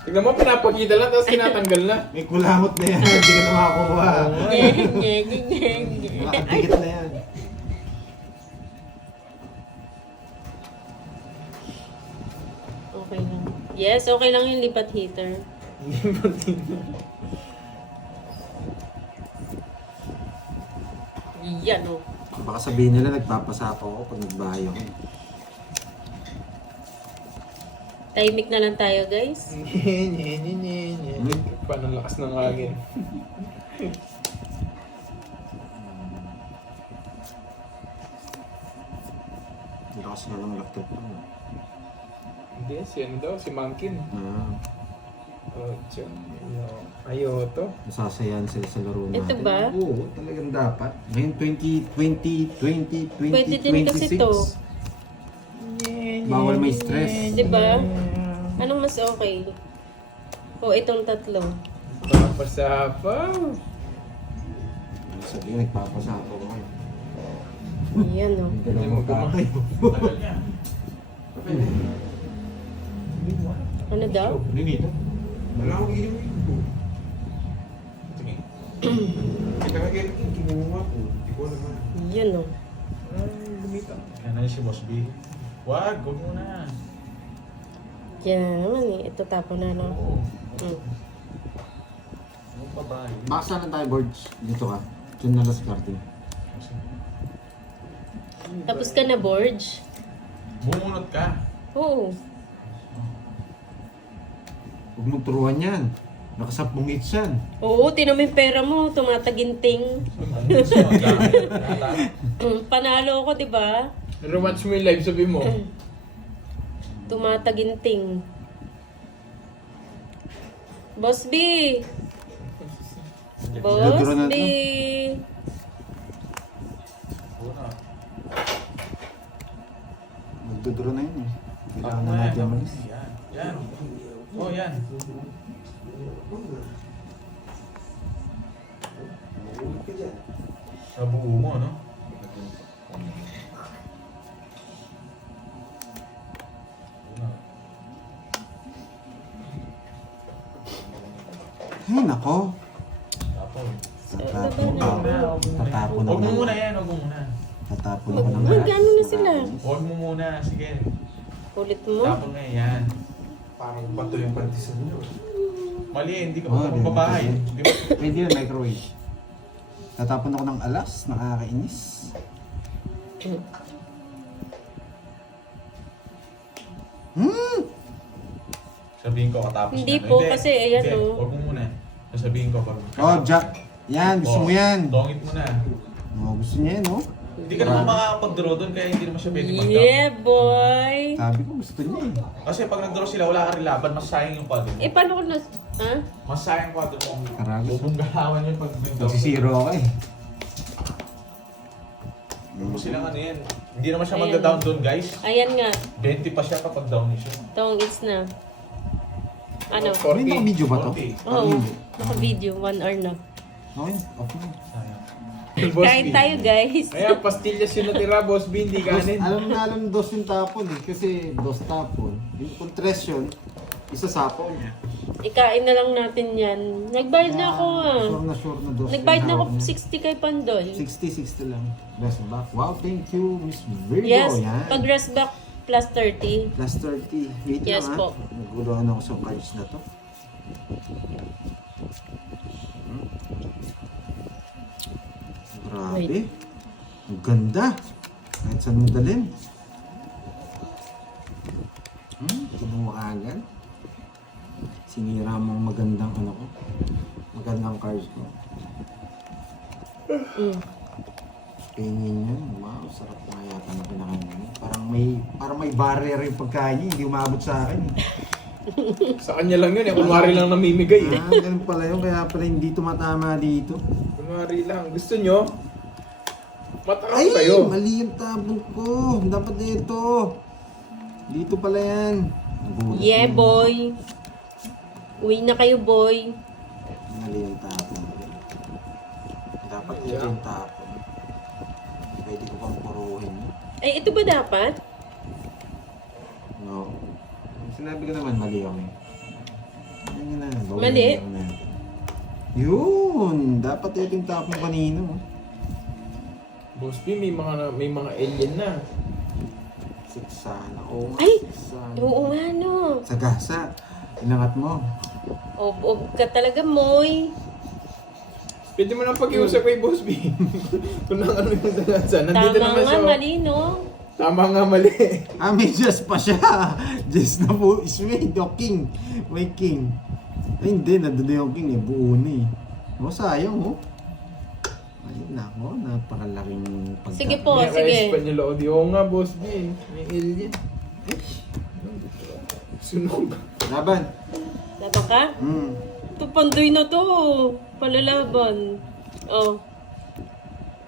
Tignan mo, pinapakita lang, tapos tinatanggal na. May kulamot na yan. Hindi ka na makakuha. Nakadikit na yan. Okay lang. Yes, okay lang yung lipat heater. Yan o. Baka sabihin nila nagpapasapa ako pag nagbahay ako. Tahimik na lang tayo, guys. Paano ang lakas ng hangin? Ang lakas nga ng laptop ko. Hindi, si ano daw, si Mankin. Ah, Oh, tiyan. Ayoto. nasasayahan sila sa laro natin. Ito ba? Oo, talagang dapat. Ngayon 2020, Pwede din kasi to. Bawal may stress. Di ba? Anong mas okay? O itong tatlo. Papasapaw. Sabihin, nagpapasapa ko ngayon. Yan o. Hindi mo gumahay. Ano daw? Ninito. Wala akong inumin ko. Sige. Kita ka kaya kinuha ko. Hindi ko naman. Yan o. Lumita. Yan na si Boss B. Wag mo na. Yan naman eh. Ito tapo na no. Oo. Mm. Yung babae. Baka saan tayo boards? Dito ka. Diyan na last party. Tapos ka na, Borge? Bumunot ka. Oo. Huwag mong turuan yan. Nakasapong hits yan. Oo, tinan mo yung pera mo. Tumataginting. Panalo ko, di ba? Pero watch mo yung live, sabi mo. Tumataginting. Boss B! Boss Nagduro na B! to. Magduduro na yun eh. Kailangan na natin malis. Yan. Yan. Oh, yan. Sa buo mo, no? Ay, nako. Tapon. Tatapon ka. Tatapon ako Huwag mo ng... muna yan, huwag mo muna. Tatapon ako ng... Magkano na sila? Huwag mo muna, sige. Ulit mo? Tapon na yan. Parang bato yung pantisan nyo. Mali, hindi ka Oh, pa magbabahay. Di ba? Pwede yun, microwave. Tatapon ako ng alas, nakakainis. Sabihin ko katapos Hindi na. po, kasi ayan, Hindi, oh. Huwag mo muna. Sasabihin ko pag... Oh, Jack. Yan, gusto mo yan. Dongit mo na. Oh, gusto niya yan, oh. Hindi ka naman makakapag-draw doon kaya hindi naman siya pwede mag-draw. Yeah, boy! Sabi ko, gusto niya eh. Kasi pag nag-draw sila, wala ka rin laban, mas sayang yung quadro mo. Eh, paano ko na... Ha? Mas sayang yung quadro mo. Karagos. Bubunggahawan yun pag nag-draw. Nagsisiro ako eh. Kung silang ano yan. Hindi naman siya Ayan. magda-down doon, guys. Ayan nga. 20 pa siya kapag down niya siya. Tong it's na. Ano? May naka-video ba to? 40. Oo. Naka-video. 1 hour na. Okay, off na. Sayang. Boss Kain B. tayo, guys. Ayan, pastillas yung natira, Boss B, hindi kanin. Alam dos yung tapon eh. Kasi dos tapon. Yung kung tres yun, isa sapon. Ikain na lang natin yan. Nagbayad na ako ah. Sure na dos. Nagbayad na ako yung hawak 60 kay Pandoy. niya. 60 lang. Rest back. Wow, thank you, Miss Virgo. Yes, Yan. pag rest back plus 30. Plus 30. Wait Yes lang po. ha. Naguluhan ako sa cards na to. Grabe. Wait. Ang ganda. Kahit saan mo dalhin. Kinuha ka agad. Sinira mo ang magandang ano ko. Magandang cards ko. Pingin yun. Wow, sarap na yata na pinakain mo. Parang may barrier yung pagkain niya. Hindi umabot sa akin. Sa kanya lang yun, eh. Kunwari lang namimigay, eh. Ganun pala yun. Kaya pala hindi tumatama dito. Kunwari lang. Gusto nyo? Matakap Ay! kayo. Mali yung tabon ko. Dapat dito. Dito pala yan. Nagulat Yeah, yun. boy. Uwi na kayo, boy. Mali yung tapon. Dapat dito yung tapon. Pwede ko pang puruhin. Ay, ito ba dapat? No. Sinabi ko naman, mali ako eh. Yan na, bawal Mali? na natin. Yun! Dapat ito yung tapong kanino. Boss B, may mga alien na. Siksana. Oo nga, Ay! siksana. Oo nga, no. Sagasa. Inangat mo. Ob ka talaga, Moy. Pwede mo nang pag-iusap kay Boss B. Kung nang ano yung dalasan. Nandito Tama naman nga, siya. mali, no? Tama nga, mali. Ah, may Diyos pa siya. Diyos na po is made. O king. May king. Ay, hindi. Nandun na yung king eh. Buo na eh. O, sayang oh. Ayun na ako. Napakalaking pagka... Sige po. May sige. Espanyol audio. Oo nga, Boss B. May alien. Sunog. Laban. Laban ka? Ito, pandoy na to. Palalaban. Oh.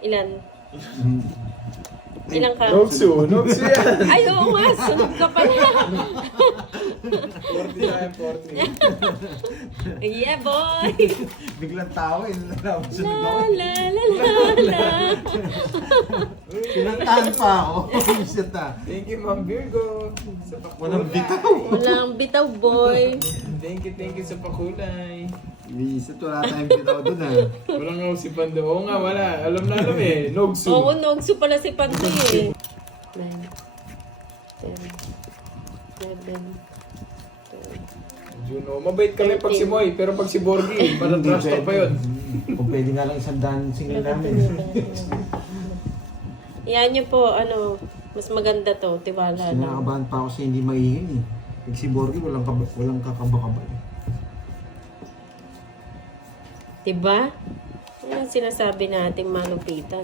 Ilan? Ilan ka? Noksu. Noksu yan. Ay, oo nga. Sunod ka pala. 40 na yan, 40. Yeah, boy. Biglang tao eh. Nalaman sa La, ako. la, la, la, la. Pinantahan pa ako. Isa ta. Thank you, Ma'am Virgo. Sa pakulay. Walang bitaw. Walang bitaw, boy. Thank you sa pakulay. Bisa, wala tayong bitaw dun ah. Walang nga si Pando. Oo nga, wala. Alam na alam eh. Nogsu. Oo, nogso pala si Pandoy eh. 9, 10, 11, Juno. Mabait kami pag si Moy, pero pag si Borgie, parang trash talk pa yun. Kung pwede nga lang isang daan single namin. Yan nyo po, ano, mas maganda to, tiwala lang. Sinakabahan pa ako sa hindi maihin eh. Pag si Borgie, walang kakaba-kaba eh. Diba? Yan ang sinasabi nating malupitan.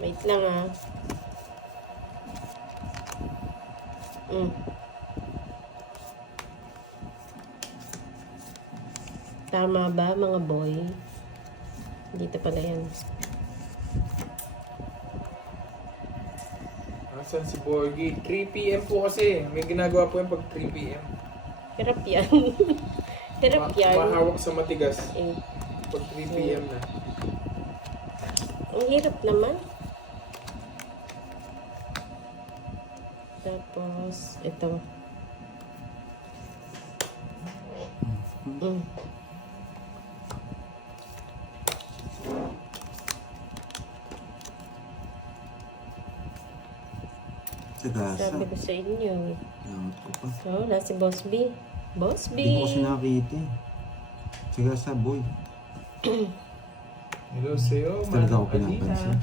Wait lang ah. Tama ba mga boy? Dito pala yan. Asan si Borgie? 3 p.m. po kasi. May ginagawa po yan pag 3 p.m. Hirap yan. Hirap yan. Mahawak sa matigas. Eh, Pag 3 p.m. na. ang hirap naman. Tapos, ito. Sagasa. Sabi ko sa inyo. Namat ko pa. So, wala si Boss B. Boss B. Hindi ko kasi nakita eh. Sagasa boy. Hello sa'yo, Talaga ako Manong pinapansin.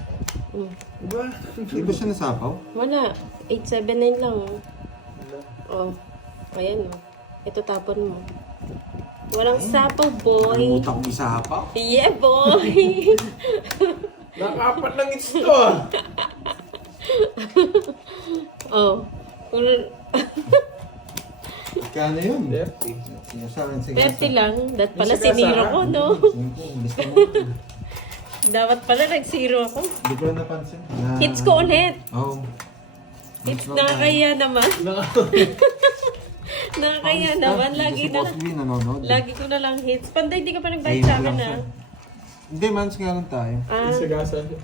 Mm. Diba? Hindi ba siya nasapaw? Wala. 879 lang. Oh. Ayan oh. Ito tapon mo. Walang sapaw, boy. Ang utak mo isapaw? Yeah, boy. Nakapat lang ito ah. Oh. Kano yun? 30. Sinasabi sa 30 lang. Dat pala Yung sagasa, siniro ko, no? Gusto mo? Dapat pala nag-zero ako. Hindi ko na napansin. Na, Hits ko ulit. Oo. Hits nakakaya naman. Nakakaya naman. Lagi Si na. Boss B nanonood. Lagi ko na lang hits. Panday, hindi ka pa nag-bite sa akin, ah. Hindi, mans nga lang tayo. Ah, Sagasa siya.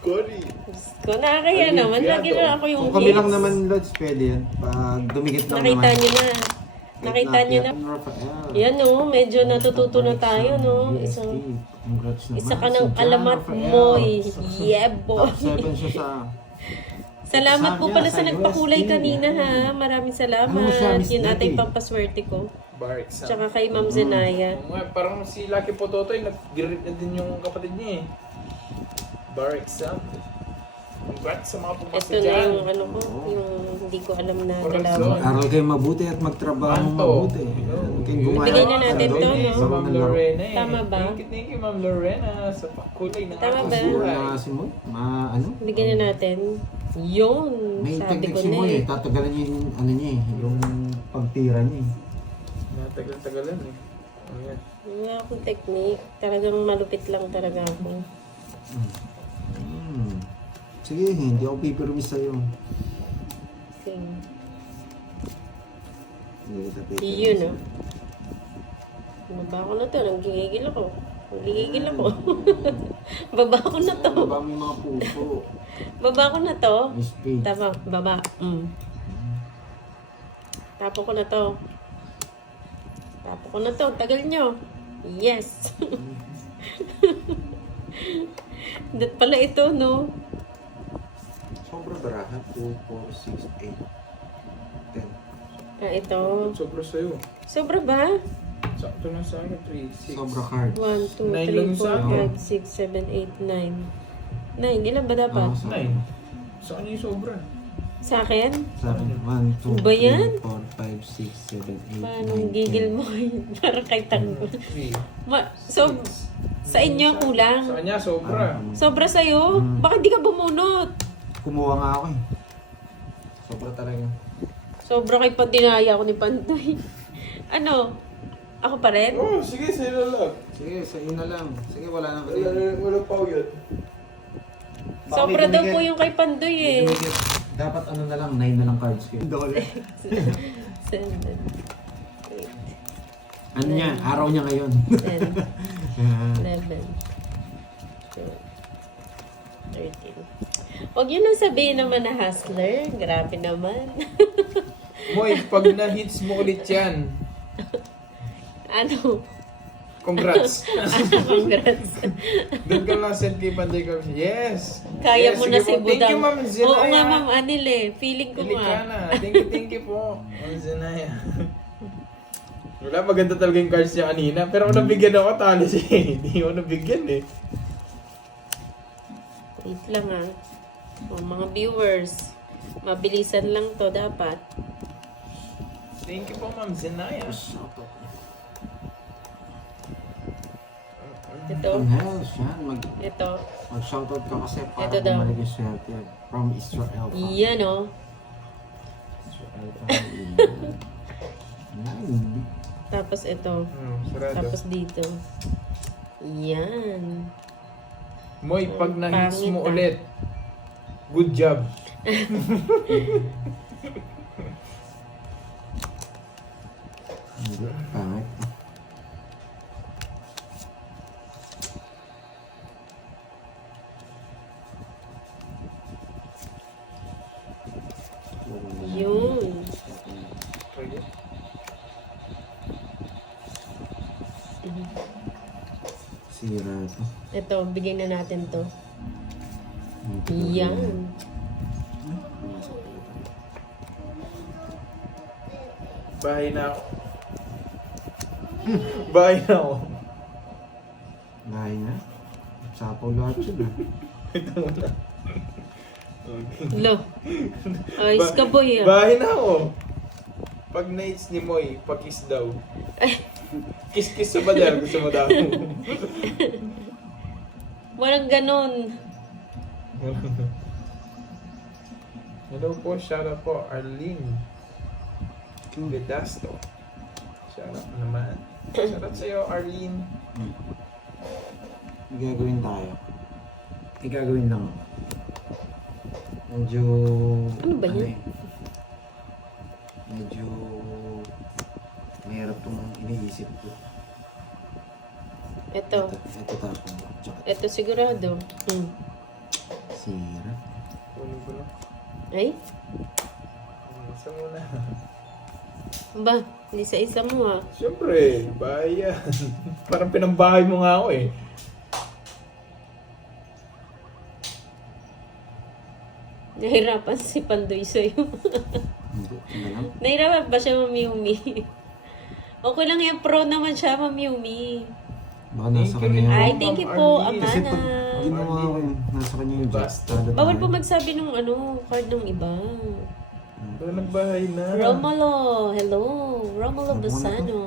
Cory. ko nakakaya naman. Lagi na ako yung Kung kami lang hits. naman, Lods, pwede yan. Pag dumikit lang Nakita naman. nyo na. Nakita nyo na. Yan, no. Medyo natututo na tayo, no. Isa ka ng alamat mo, eh. Yeah, boy. Top 7 siya sa... Salamat po pala sa Sa nagpakulay UST. kanina, ha. Maraming Ano siya, salamat. Miss Yun ata yung Debbie? pampaswerte ko. Bar exam. Tsaka kay Ma'am Zenaya. Parang si Lucky Pototoy, nag-greet na din yung kapatid niya eh. Bar exam. Congrats sa mga pumasa Ito na dyan. yung ano ko, yung hindi ko alam na Corazon. galawan. Aral kayo mabuti at magtrabaho Manto. mabuti. Huwag kayong gumaya. Bigay na natin Ano, to, laro no? Sa Ma'am ng laro. Lorena eh. Tama ba? Thank you Ma'am Lorena sa pakulay ng Tama aking ba? Siguro buhay. na si Moy. Ano? Bigyan na natin. Yun! May Sabi technique ko si na Moy eh. eh. Tatagalan niya yung ano niya eh. Yung pagtira niya eh. Natagal-tagalan eh. Oh, yan. Wala akong technique. Talagang malupit lang talaga ako. Sige, hindi ako pipirmis sa'yo. Sing. Hindi kita pipirmis. Yun, no? Baba ko na to. Nanggigigil ako. Nanggigigil ako. Baba ko na to. Baba mo yung mga puso. Baba ko na to. May spade. Tama, baba. Tapo ko na to. Tapo ko na to. Tagal nyo. Yes. Dat pala ito, no? Sobra baraha. 2, 4, 6, 8, 10. Ah, ito. Sobra sa'yo. Sobra ba? Sakto lang sa akin. 3, 6. Sobra card. 1, 2, Nine lang 3, sa 4, akin. 5, 6, 7, 8, 9. 9, ilan ba dapat? Oo, sa- 9. Sa kanya yung sobra. Sa akin? Sa akin, 1, 2, Ba yan? 3, 4, 5, 6, 7, 8, Paano gigil mo yun? Parang kay tanggol. 3. So, sa inyo kulang. Sa kanya, sobra. Sobra sa'yo? Bakit di ka bumunot? Kumuha nga ako eh. Sobra talaga. Sobra kay Pandinaya ako ni Pandoy. Ano? Ako pa rin? Oh, sige, sa'yo lang. Sige, sa iyo na lang. Sige, wala na kasi. Wala pa yun. Sobra daw po yung kay Pandoy eh. Dapat ano na lang, 9 na lang cards kayo. 7, 8, Ano niya? Araw niya ngayon. 10, 11, 12, 13. Huwag yun lang sabihin naman na hustler. Grabe naman. Moy, pag na-hits mo ulit yan, Ano? congrats. Congrats. Doon ka lang send kay Panday ko. Yes. Kaya Yes, mo na sige si po. Thank you, Budang. Ma'am Zenaya. Oo nga, Ma'am Anil eh. Feeling ko Pili ka nga. na. Thank you po. Ma'am Zenaya. Wala, maganda talaga yung cards niya kanina. Pero kung nabigyan ako, talo siya eh. Hindi ako nabigyan eh. Wait lang ah. O, mga viewers. Mabilisan lang to dapat. Thank you po, Ma'am Zenaya. Ito. Ang hell, siya. Ito. Mag-shoutout ka kasi para Ito daw. bumalik yung swerte. From Israel. Yan oh. Israel pa. Yan. Tapos ito. Sarado. Tapos dito. Yan. Moy, pag na-hits Pangit, mo ah. ulit, good job. Hindi. Pangit. Yun. Sira to. Ito, bigyan na natin to. Hindi. Yan. Bahay na ako. Bahay na ako. Bahay na. Sapaw lahat yun ah. Ito muna. Lo. Ayos ka boy ah. Bahay na ako. Pag na-hits ni Moy, pakis daw. Kiss-kiss sa badal. Gusto mo daw. Walang ganon. Hello po, shout out po, Arlene. Vedasto. Shout out naman. Shout out sa'yo, Arlene. Gagawin tayo. Gagawin lang. Medyo... Ano ba yan? eh, Medyo... Mahirap itong iniisip ko. Ito. Ito tapong. Tsaka Ito sigurado. sira. Kunin ko na. Ay? Isa muna. Ba? Hindi sa isa mo ah. Siyempre, bahay yan. Parang pinambahay mo nga ako eh. Nahirapan si Pandoy sa'yo. Hindi. Ano lang? Nahirapan ba siya, Mami Umi? Okay lang yan. Pro naman siya, Mami Umi. Baka nasa Thank you kanya rin. yung... Ay, thank you po, Arlene. Kasi pag Amana. ginawa ko yun, nasa kanya yung Basta. Bawal po magsabi ng card ng iba. Pero nagbahay na. Romulo, hello. Romulo Ano Basano.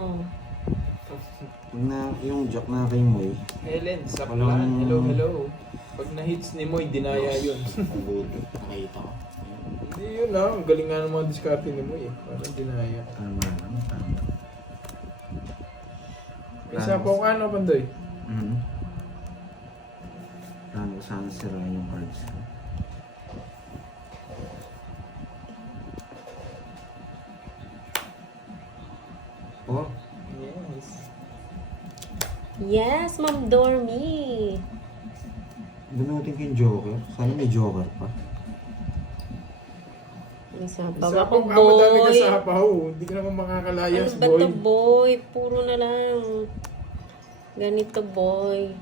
Pag na, yung jack na kay Moy, Helen, sa Walang- plan. Hello, hello. Pag na-hits ni Moy, dinaya yun. nabuti. Nakita ko. Hindi yun ah. Ang galing nga ng mga diskarte ni Moy eh. Parang dinaya. Tama lang, tama. Isa po ka ano, Pandoy? Plano ko sana sira yung cards ko. Oh, Yes. Yes, Ma'am Dormy. Bunutin ko yung Joker. Sana may Joker pa. Isa Sa pa ako, madami ka boy. sa hapaw. Hindi ka naman makakalayas, Ano ba boy. to, boy? Puro na lang. Ganito, boy.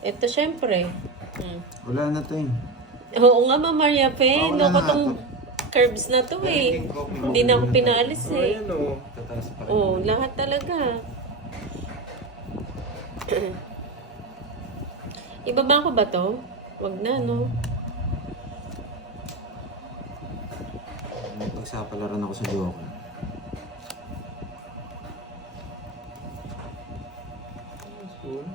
Ito, syempre. Wala na to eh. Oo nga, Ma'am Maria Fe. Wala Loko na tong to. curbs na to eh. Hindi na ako pinalis Oh, eh. ayan o. Tataas pa rin. Oh, lahat talaga. Ibaba ko ba to? Wag na, no? Pagsapalaran ako sa Joker.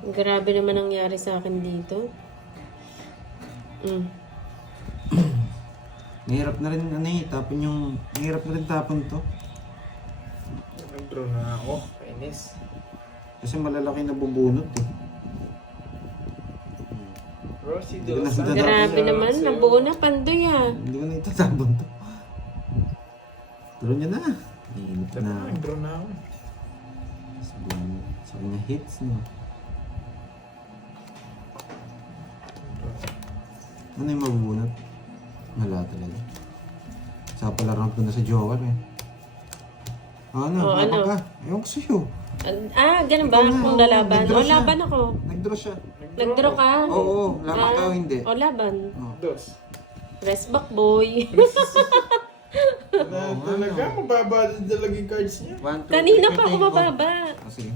Grabe naman nangyari sa akin dito. Mahirap na rin ano eh, tapon yung... Mahirap na rin tapon to. Nag-draw na ako. Kainis. Kasi malalaki na bubunot eh. Rosie Hindi ko na Dos Santos. Grabe naman, nabuo na pandoy ah. Hindi ko na itatapon to. Draw niya na. Init Ito na. na, nag-draw na ako. Sa kanya hits no. Ano yung mabubunot? Wala talaga. Sa palaran ko na sa Joker eh. Ano? Oh, Ano ano? ka? Ewan ko sa'yo. Ganun ba? Ikaw na, Kung oo. lalaban? Nag-draw O, siya. laban ako. Nag-draw siya. Nag-draw ka? Oo, laban ka o hindi. O, laban. Oh. Dos. Rest back, boy. Na talaga, mababa din talaga yung cards niya. 1, 2, Kanina 3, pa ako mababa. Sige.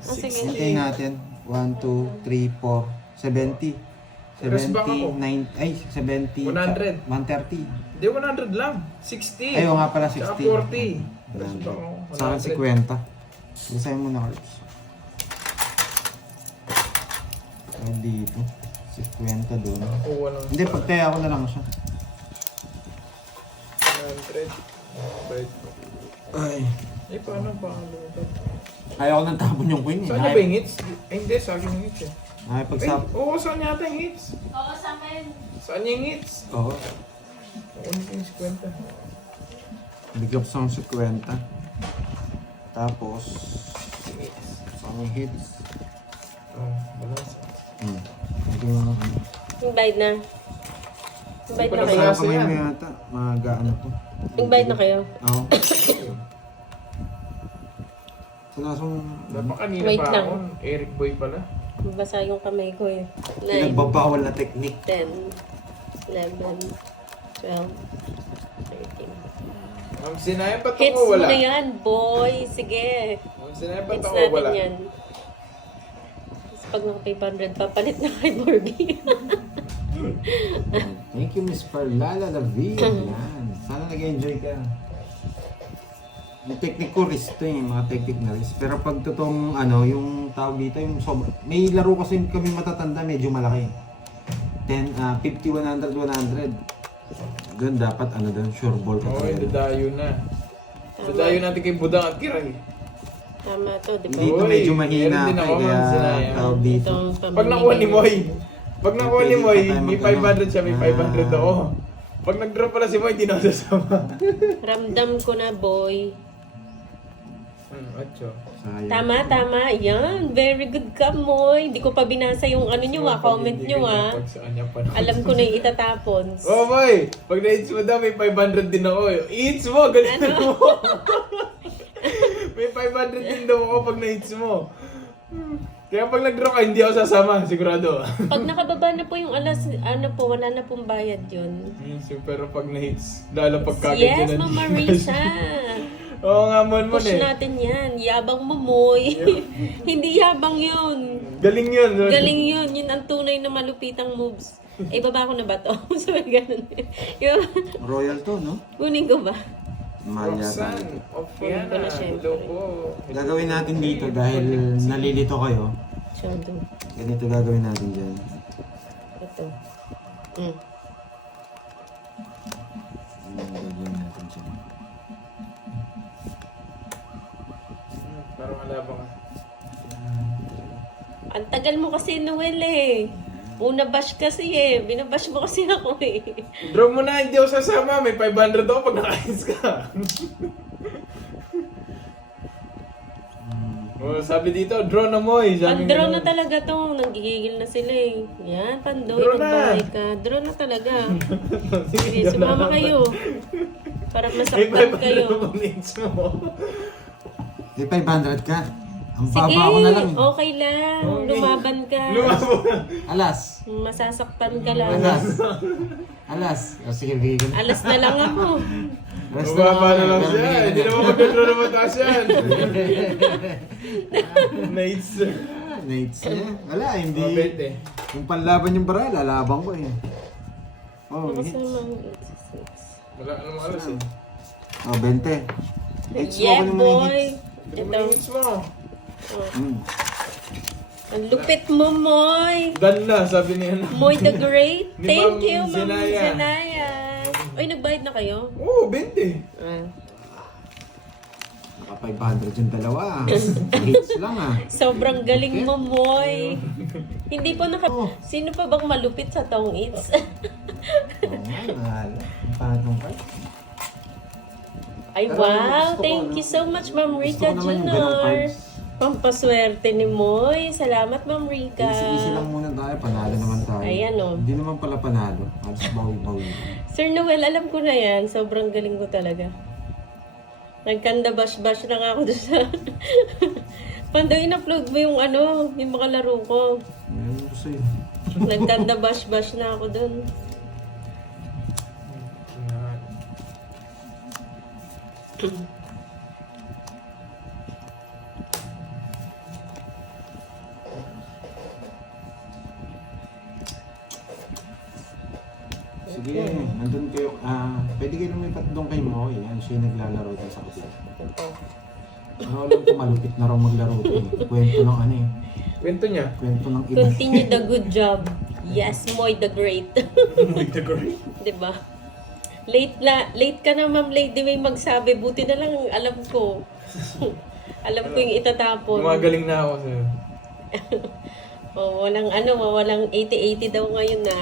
Sige. Hintayin natin. 1, 2, 3, 4, 70. Rest back ako. 79, ay 70. 100. 130. Hindi, 100 lang. 60. Ay, oo nga pala, Tsaka 60. 40. Rest back ako. Sa akin 50. Bilisahin mo na cards. Ay, dito. 50 doon. Nakuha lang. Hindi, pagtaya ko na lang siya. 100. Right. Ay. Eh, paano ito? Ayaw ko nang tapon yung queen eh. Saan niya ba yung hits? Eh, hindi, sa akin yung hits eh. Ay, Ay, pagsap. oo, saan yata yung hits? Oo, sa akin. Saan niya yung hits? Oo. Ano yung 50? Bigap sa 50. Tapos, Hits. sa mga hits. Oh, balas. Ito yung Invite na. Invite na Wala kayo. ba? sa kamay mo yata. Mga ano to. Invite na kayo. Oo. Sinasong Dapat kanina Wait pa lang. ako. Eric Boy pala. Basa yung kamay ko eh. 9, pinagbabawal na technique. 10, 11, 12, 13. Ang sinaya pa ito Hits ko mo wala. na yan, boy. Sige. Ang sinaya pa Hits ito ko natin wala. yan. Tapos pag naka 500, papalit na kay Borgie. Thank you, Miss Parlala David. Yan. Sana nag-enjoy ka. Yung technique ko risk to mga technique na risk. Pero pag totoong yung tawag dito, yung may laro kasi kami matatanda, medyo malaki. 50, 100, 100. Doon dapat doon, sure ball ka Oo, talaga. dadayo na. Dadayo natin kay Budang at Kiray. Tama to, di ba? Dito Uy, medyo mahina meron din pa ako, kaya Ma'am Sinaya. tawag dito. Itong Pag nakuha ni Moy, pag nakuha ni Moy, Pwede pa tayo may mag-ano. 500 siya, may 500 ako. Pag nag-drop pala si Moy, hindi na ako sasama. Ramdam ko na, boy. Acho. Sayang. Tama. Yan. Very good ka, Moy. Hindi ko pa binasa yung comment nyo Pag sa kanya pa. Alam ko na yung itatapon. Oh, Moy! Pag na-hits mo daw, may 500 din ako. I-hits mo! Ganun mo! May 500 din daw ako pag na-hits mo. Kaya pag nag-draw ka, hindi ako sasama. Sigurado. Pag nakababa na po yung alas, wala na pong bayad yun. Pero pag na-hits, lalo pagkagad Yes, yun ang Mama Gcash. Marisa. Oo nga, Mon Push eh. natin yan. Yabang mo, Moy. Hindi yabang yun. Galing yun. Galing yun. Yun ang tunay na malupitang moves. Baba ko na ba to? Sabi ganun. Yung, Royal to, no? kunin ko ba? Mahal yata. Roxanne, of Kunin ko na Fiana. syempre. Hello po. Gagawin natin dito dahil nalilito kayo. Shadow. Ganito gagawin natin dyan. Ito. Gagawin natin dyan. Parang alabang ka. Ang tagal mo kasi, Noel eh. Una bash kasi eh. Binabash mo kasi ako eh. Draw mo na, hindi ako sasama. May 500 ako pag naka-hits ka. Oh, sabi dito, draw na mo eh. Sabi Pan-draw nga na talaga to. Nanggigigil na sila eh. Yan, Pandoy, Draw na. nagbahay ka. Draw na talaga. Sige, draw na. sumama kayo. Para Eh, masaktan 500 kayo. mo needs mo. Eh, 500 ka. Ang Sige, baba ko na lang. okay lang. Okay. Lumaban ka. Alas. Masasaktan ka lang. Alas. Alas. O sige, bigay ko na. Alas na lang ako. Rest Mababa na ako, lang pero siya. bigay Hindi na. naman mag-draw na mataas yan. Needs. Nates niya. Wala, hindi. Oh, 20. Yung panlaban yung bara, lalaban ko eh. Oh, Tapos hits. naman, Wala anong alas eh. Oh, 20. Hits mo yeah, ko naman yung boy. hits. Ito mo Ito. yung needs mo. Hmm. Ang lupit mo, Moy. Dan na, sabi niya na. Moy the Great. Ni Thank Ma'am you, Ma'am Zenaya. Zenaya. Ay, nagbayad na kayo? Oo, 20. Ah. Naka 500 yung dalawa. Hits lang ah. Sobrang galing mo, Moy. Hindi po Oh. Sino pa bang malupit sa Tong Eats? Oo nga, mahal. Ang pangit ng card. Ay, Pero wow. gusto ko, Thank you so much, Ma'am Gusto Rica ko naman yung ganong Junior. cards. Pampaswerte ni Moy. Salamat, Ma'am Rica. Easy lang muna tayo, panalo naman tayo. Ayan, oh. Hindi naman pala panalo. Alas bawi-bawi. Sir Noel, alam ko na yan. Sobrang galing ko talaga. Nagkanda bash-bash na nga ako doon sa... Pandoy, in-upload mo yung yung mga laro ko. Ayun ko sa'yo. Nagkanda bash-bash na ako doon. Sige, nandun kayo. Pwede kayo lumipat doon kay Mo. Yan, siya yung naglalaro dun sa kapit. Ano, alam ko malupit na raw maglaro dun. Kwento ng eh. Kwento niya. Kwento ng iba. Continue the good job. Yes, Moy the Great. With the girl. Diba? Late ka na, Ma'am Lady May magsabi. Buti na lang alam ko. Alam ko yung itatapon. Gumagaling na ako sa'yo. Walang 80-80 daw ngayon na.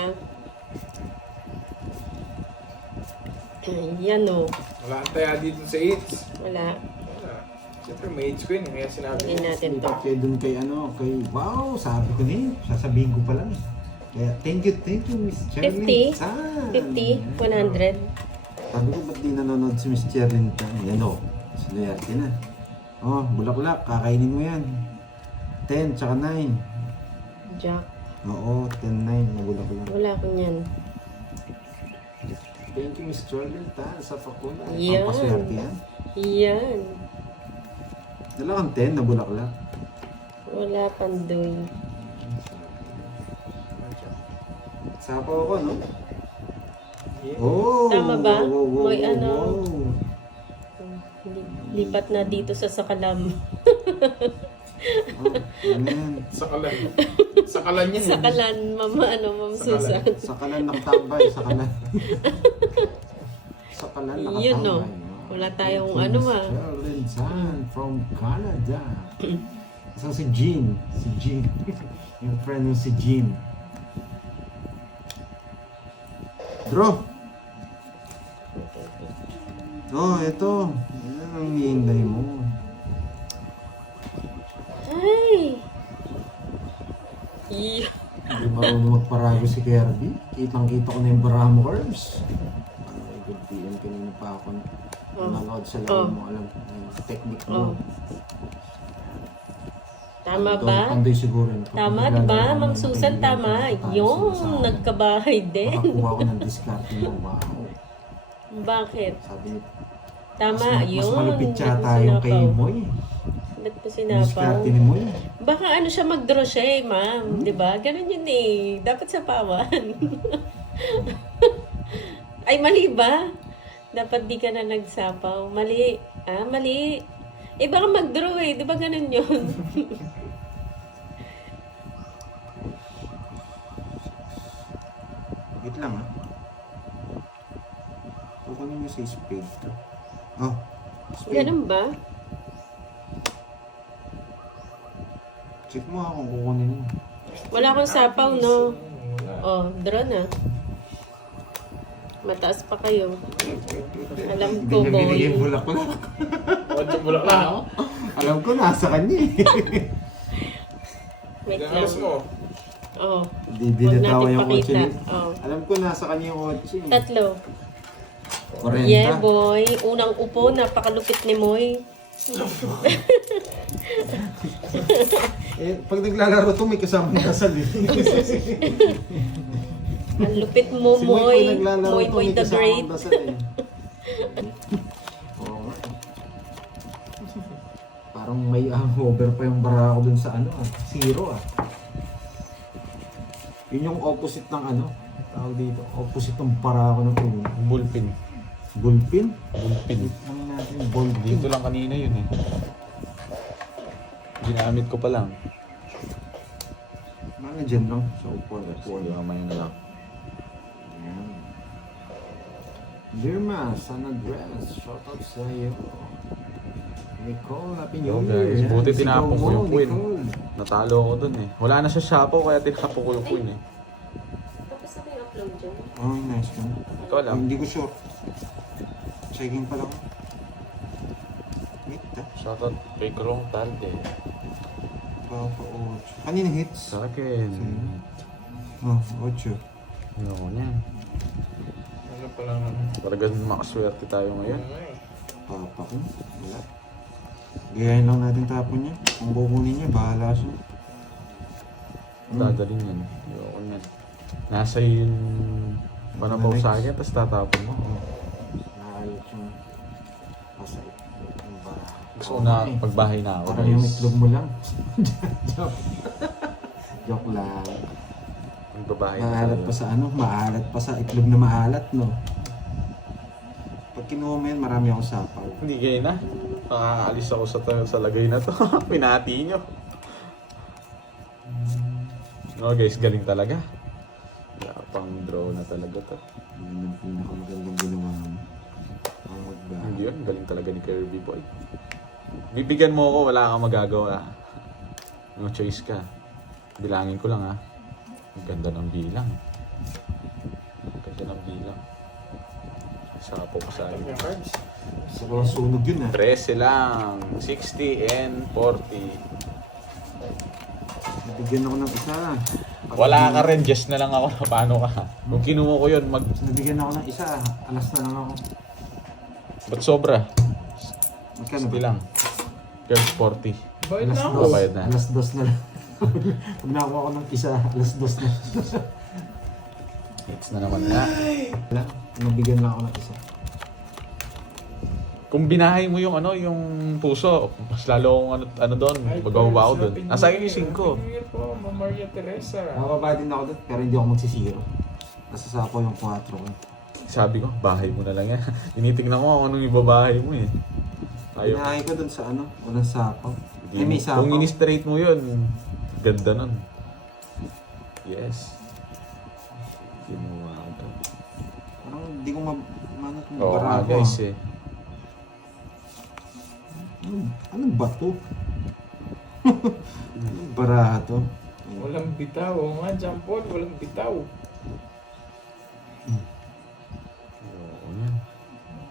Yan o. Wala kang taya dito sa AIDS. Wala. Wala. Siyempre may AIDS ko yun. Kaya sinabi Hindi ko. natin to. Lipat kayo dun kay wow, sabi ko na yun. Sasabihin ko pa lang eh. Kaya, thank you, Miss Cherlyn 50? Tan. 50? 100? Sabi ko, ba't di nanonood si Miss Cherlyn Tan? Yan o, sinayarte na. Oh, bulaklak, kakainin mo yan. 10, tsaka 9. Jack. Oo, 10, 9 na bulaklak. Wala ko niyan. Thank you, Miss Cherlyn Tan, sa pakula. Yan. Pampaswerte yan. Yan. Dala kang 10 na bulaklak. Wala Pandoy. Sapaw ako, no? Yeah. Oh! Tama ba? Wow. May Lipat na dito sa Sakalam. Oh, ano yan? Sakalan. Sakalan yan. Sakalan, Ma'am Susan. Sakalan nakatambay, sakalan. Sakalan nakatambay. Yun, no? Wala tayong Cherlyn Tan from Canada. Isang si Jean. Si Jean. Yung friend yung si Jean. Draw. Oh, ito. Yan ang hihintay mo. Ay! Yeah. Hindi marunong magparago si Kirby. Kitang-kita ko na yung Baramo curves. Ay, good PM. Kanina pa ako nanonood sa laro mo. Alam ko yung technique mo. Oh. Tama ba? Panday siguro yun. Tama, di ba? Ma'am Susan, tama. Yung nagkabahay din. Nakakuha ko ng discarte mo. Wow. Bakit? Sabi niya, Tama, yun. mas malupit Ba't yata mo yung kay sinapaw? Moy. Ba't mo sinapaw? Discarte ni Moy. Baka siya mag-draw siya ma'am. Di ba? Ganun yun eh. Dapat sa pawan. Ay, mali ba? Dapat di ka na nagsapaw. Mali. Mali. Eh, baka mag-draw eh. Di ba ganun yun? Wait lang ha. Kukunin niyo sa spade to. Oh. Spade. Ganun ba? Check mo ha kung kukunin niyo. Wala akong sapaw, no? Wala. Oh, draw na. Mataas pa kayo. Alam Hindi ko, niya binigay yung boy. bulaklak. Huwag yung bulaklak. Alam ko, nasa kanya eh. Wait Ilang lang. oras mo? Oh, Hindi huwag binatawa natin yung kotse pakita. niya. Oh. Alam ko, nasa kanya yung kotse. 3. 40. Yeah, boy. Unang upo, napakalupit ni Moy. Eh, pag naglalaro to, may kasama ng kasal eh. Ang lupit mo, Si Moy, Moy. pag naglalaro Moy to, Moy may the kasama Great. ng kasal eh. Oo nga. Parang may hover pa yung bara ko dun sa ano ah. 0 ah. Yun yung opposite ng ano. Tawag dito. Opposite ng bara ko ng ulo. Bullpen. Bullpen? Bullpen. Ano natin? Bullpen. Dito lang kanina yun eh. Ginamit ko pa lang. Mga dyan lang. Sa upuan. Sige, mamaya na lang. Ayan. Dear Ma, sana dress. Shout out sa iyo. Nicole, happy Yo New guys, Year. buti Yan, tinapon ko sigaw yung mo, queen. Nicole. Natalo ako dun eh. Wala na siya shapo kaya tinapon ko yung queen eh. Tapos na yung upload dyan. Oh, nice one. Ito lang. Hindi ko sure. Checking pa lang. Wait ah. Shoutout kay Krong Talde. Papa 8. Kanina hits? Sa akin. Oh, 8. Ayoko niyan. Ano pa lang naman? Talagang makaswerte tayo ngayon. Ano nga eh. Papa ko. Wala. Gayahin lang natin tapon niya. Kung kukunin niya, bahala siya. Dadaling yan. Ayoko niyan. Nasa yung panapaw sa akin, tapos tatapon mo. Nakayot yung pasay. Yung bara. Gusto ko na pagbahay na ako. Parang yung itlog mo lang. Joke. Joke lang. Magbabahay na Maalat tayo. pa sa ano? Maalat pa sa itlog na maalat, no? Pag kinuha mo yan, marami akong sapaw. Hindi kayo na. Nakakaalis ako sa lagay na to. Pinati nyo. No guys, galing talaga. Wala pang draw na talaga to. Yun ang pinakamagandang ginawa mo. Ang magbahay. Hindi yun, galing talaga ni Kirby Boy. Bibigyan mo ako, wala kang magagawa. No choice ka. Bilangin ko lang ha. Ang ganda ng bilang. Ang ganda ng bilang. Sapo ko sa Yung akin. cards. Sa mga sunog yun, ah. 13 lang. 60 and 40. Nabigyan ako ng isa. Wala ka rin, just na lang ako. Paano ka? Kung kinuha ko yun, Nabigyan ako ng isa. Alas na lang ako. ba't sobra? Magkano 60 lang. Girls 40. Bayad Alas na ako. dos. Bayad na. Alas dos na lang. Pag nakuha ko ng isa, alas dos na. Hits na naman nga. Wala. Nabigyan lang ako ng isa. Kung binahay mo yung ano, yung puso, mas lalo akong ano doon, magbabaw ako doon. Nasa akin yung 5. Happy New Year po, Ma'am Maria Teresa. Nakababa din ako doon, pero hindi ako magsisiro. Nasasapo yung 4 ko. Sabi ko, bahay mo na lang yan. Tinitignan ko kung anong ibabahay mo eh. Ayaw. Binahay ko doon sa ano, walang sapaw. Hindi May mo- sapaw. Kung ini-straight mo yun, ganda nun. Yes. Kinuha ko to. Parang hindi ko mano itong Oo nga barako, guys ah. eh. Anong bato? Anong baraha to? Walang bitaw. Oo nga, Jampol. Walang bitaw. Oo yan.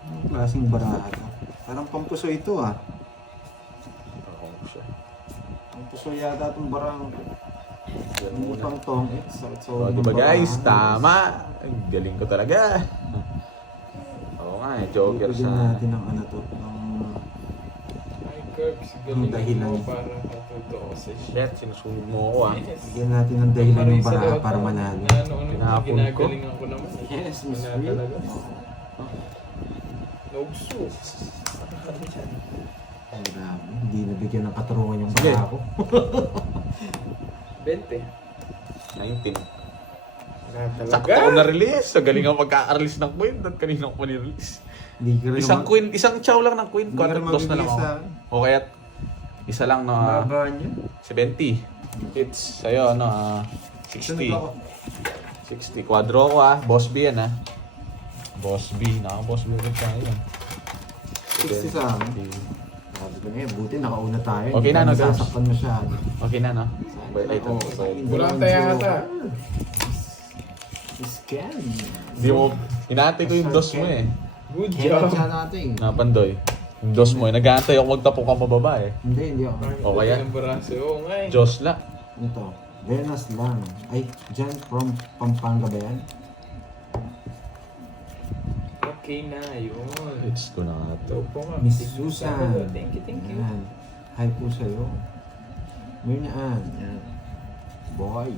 Anong klaseng baraha to? Parang pampuso ito ah. Oo siya. Pampuso yata itong barang to. Yan Hindi muna. pang tong So, diba guys, tama. Ang galing ko talaga. Oo nga eh, joker Bigyan sa... natin ng ano to. Ng Ay, Kirks. Galing dahilan. mo para matuto ako sa shit. Shit, sinusunod mo ako ah. Yes. bigyan natin ng dahilan ng Marisa baraha daw para to. manalo. Na ano, Pinapon ko. ginagalingan ko naman. eh. Yes, Miss Wala Will. talaga. Nogsu. Ay, grabe. Hindi nabigyan ng katarungan yung Sige. baraha ko. 20. 19. Wala Sakto talaga. ko na-release. So, galing ako magkaka-release ng queen. At kanina ko pa ni-release. Hindi ka rin Isang queen, isang chow lang ng queen. Hindi ka rin Dos na lang mabibigay ako. sa akin. O kaya, isa lang na Baba niya. 70. Hits. Sa'yo, ano, Sunod 60. ako. 60. Quadro ko ah. Boss B yan ah. Boss B. Naka-boss B ulit tayo. 60 sa akin. Sabi ko na yun, buti nakauna tayo. Okay na, no, guys? Sasaktan masyado. Okay na, no? Wait, Oo, ito. sa akin, Wala dalawang tayo zero. ata. Scan. Hindi mo, hinati ko yung dos mo eh. Good Kailan job. siya natin? Napandoy. Yung dos mo eh. Nag-aantay ako magtapok ka pababa eh. Hindi ako. O kaya? Ang braso. Oo nga eh. Josla. Ito. Venus lang. Ay, dyan from Pampanga ba yan? Okay na, yun. Let's go na nga to. Ito po nga. Miss Thank you, Susan. Sabado. Thank you, thank you. Yan. Hi po sa'yo. Mirnaan. Yan. Boy.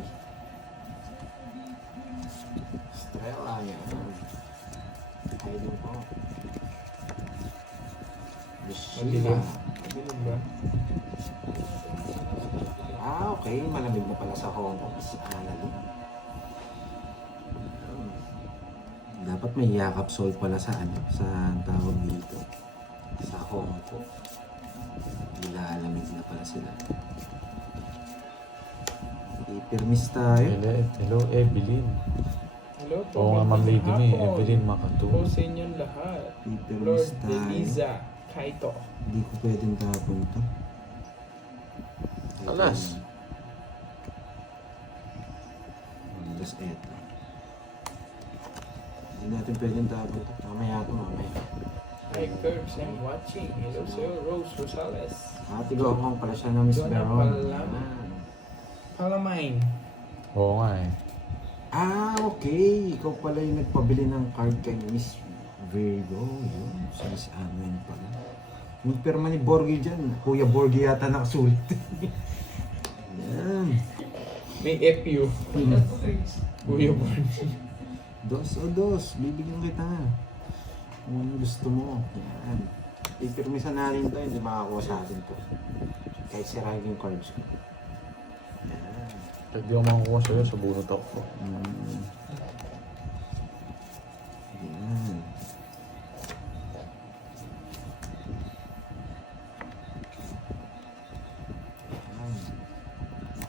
Estrella. Yan. Hi din po. Madilim. Sheila. Madilim ba? Ah, okay. Malamig na pala sa Hong Kong. Sa Annalie. Dapat may yakap soul pala sa ano, sa tawag dito. Sa Hong Kong. Nilalamig na pala sila. Ipirmis tayo. Hello, Evelyn. Hello po. Oo nga, Ma'am Lady May. hapon. Evelyn Makatu. Po sa inyong lahat. Ipirmis Lord tayo. Eliza Kaito. Hindi ko pwedeng tapon to. Alas. Tapos eto. Hindi natin pwedeng tapon to. Mamaya to, mamaya. Hi, Curbs, I'm watching. Hello, sir. Rose Rosales. Tigo akong pala siya na Miss Doon na Veron. pala. Palamine. Oo nga eh. Okay. Ikaw pala yung nagpabili ng card kay Miss Virgo. Yun. Si Miss Amen pala. Yung pirma ni Borgie dyan. Kuya Borgie yata nakasulit. Yan. May FU. Kuya Born. Dos o dos. Bibigyan kita. Kung ano gusto mo. Yan. Ipirmisan natin to. Hindi makakuha sa atin to. Kahit sirahin yung cards ko. Yan. Kahit di ako makakuha sa'yo, sa bunot ako. Yan.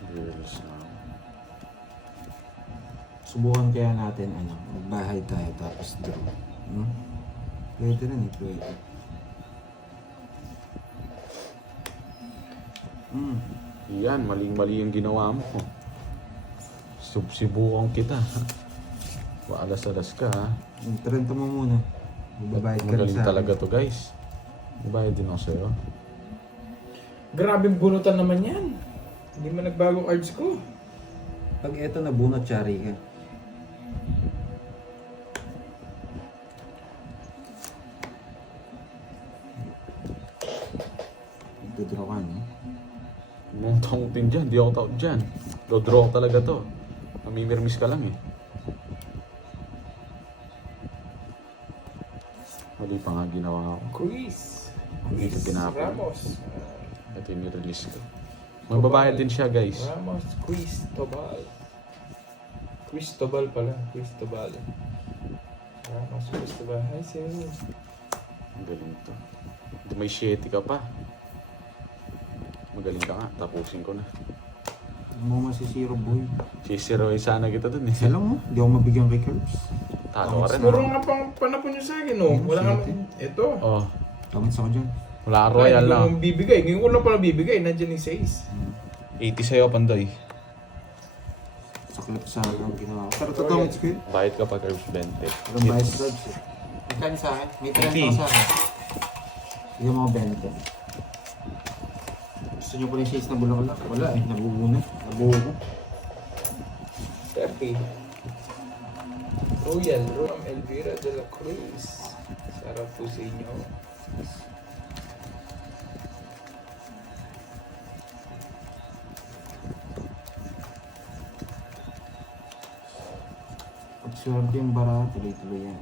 Girls na. Subukan kaya natin ano, magbahay tayo tapos draw. No? Pwede rin eh, pwede. Yan, maling-mali yung ginawa mo. Subsibukan kita. Paalas-alas ka ha. Trenta mo muna. Magbabayad ka rin Magaling sa akin. talaga to guys. Magbayad din ako sa'yo. Grabing bunutan naman yan. Hindi man nagbago cards ko. Pag eto nabunot, chari ka. Magdodraw ka, no? Mong tauntin dyan, di ako taut dyan. Do-draw ko talaga to. Mamimirmis ka lang eh. Mali pa nga ginawa ko. Quiz. Hindi ko pinapal. Ramos. Ito yung nirelease ko. Magbabayad din siya guys. Ramos Cristobal. Cristobal pala. Cristobal. Ramos Cristobal. Hi, sir. Ang galing to. Hindi may shitty ka pa. Magaling ka nga, tapusin ko na. Hindi mo masisiro, boy. Sisiroy sana kita dun eh. Alam mo, di ako mabigyan kay Curbs. Talo ka rin Puro ha. nga pang panapon nyo sa akin, oh. Wala nga. Ito. Oh, Tamad ako dyan. wala ka royal Hindi lang. ko bibigay. Ngayon ko lang pala bibigay. Nandiyan yung 6. 80 sa'yo, Pandoy. Saklap sa ang ginawa ko. Pero totoo, it's good. Bayad ka pa, Curbs 20. Walang bias Curbs eh. Magkano sa akin? May 30 ka sa akin. Hindi mo 20. Gusto nyo po yung 6 na bulaklak? Wala eh, nabubuno. Nabubuno. 30. Royal Rom Elvira de la Cruz. Sarap po sa inyo. Pag swerte yung bara, tuloy-tuloy yan.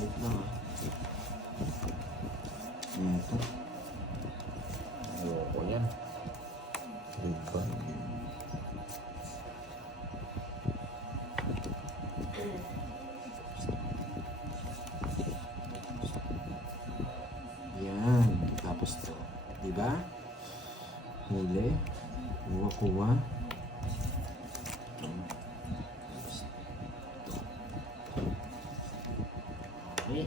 Wait lang ah. Ito. Ayoko yan. Diba? Yan. Tapos to. Diba? Huli. Kuha-kuha. Tapos to. Okay.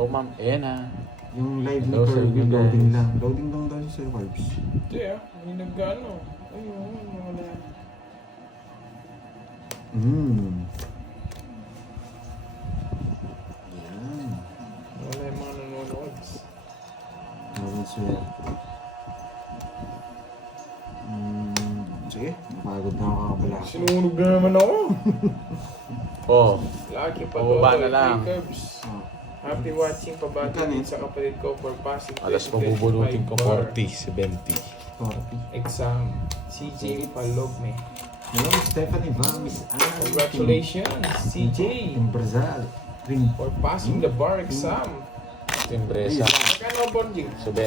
Hello, ma'am. Ayan na. Yung live ni Hello, sir. Kirby, Good loading guys. lang. Loading lang daw siya sa Carbs. Hindi ah. May nag-ano. Ayun, wala. Yan. Wala yung mga nanonood. Gawin sweat. Sige, napagod na ako kakabala. Sinunog na naman ako. Oh, Lucky pa Pababa na lang. Oh. Happy watching pabati Magkano din yun? sa kapatid ko for passing. alas 2025 pabubulutin ko bar 40, 70. 40. Exam. CJ Palogme. Hello, Stephanie Ba, Miss Anna. Congratulations, CJ, Team Brazil. Ring. for passing the bar exam. Timbresa. Magkano, Bonjing? 70.